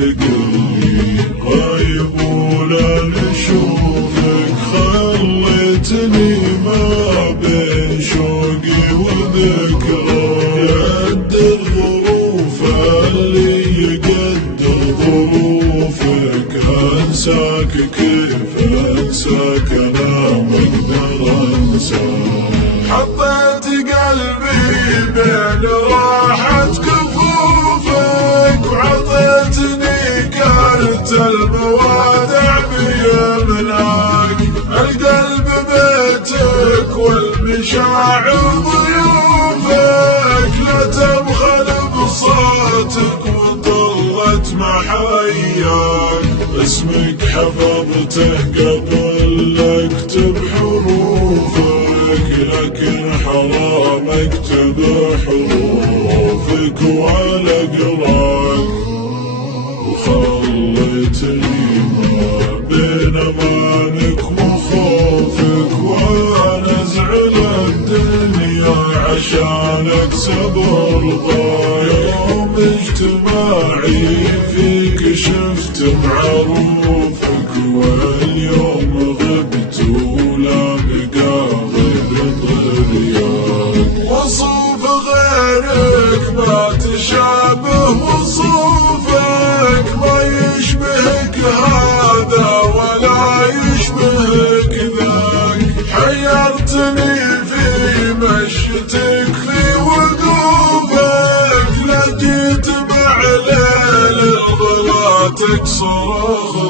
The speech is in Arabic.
تقلي غايب ولا نشوفك، خليتني ما بين شوقي وذكرى. يد الظروف اللي يقدر ظروفك، انساك كيف انساك انا ما اقدر انساك. حطيت قلبي بين راحة كفوفك، وعطيتني كارت الموادع بيمناك. القلب بيتك والمشاعر ضيوفك، لا تبخل بصوتك وطلت محياك. اسمك حفظته قبل اكتب حروفك، لكن حرام اكتب حروفك ولا اقراك. وخليتني ما بين امانك وخوفك، وانا ازعل الدنيا عشانك صبر ضايع. يوم اجتماعي فيك شفت معروفك، واليوم غبت ولا بقى غير ضرياك. وصوف غيرك ما تشابه وصوفك، ما يشبهك هذا ولا يشبهك ذاك. حيرتني في مشيتك في وقوفك، لقيت بعليل غلاتك صرخ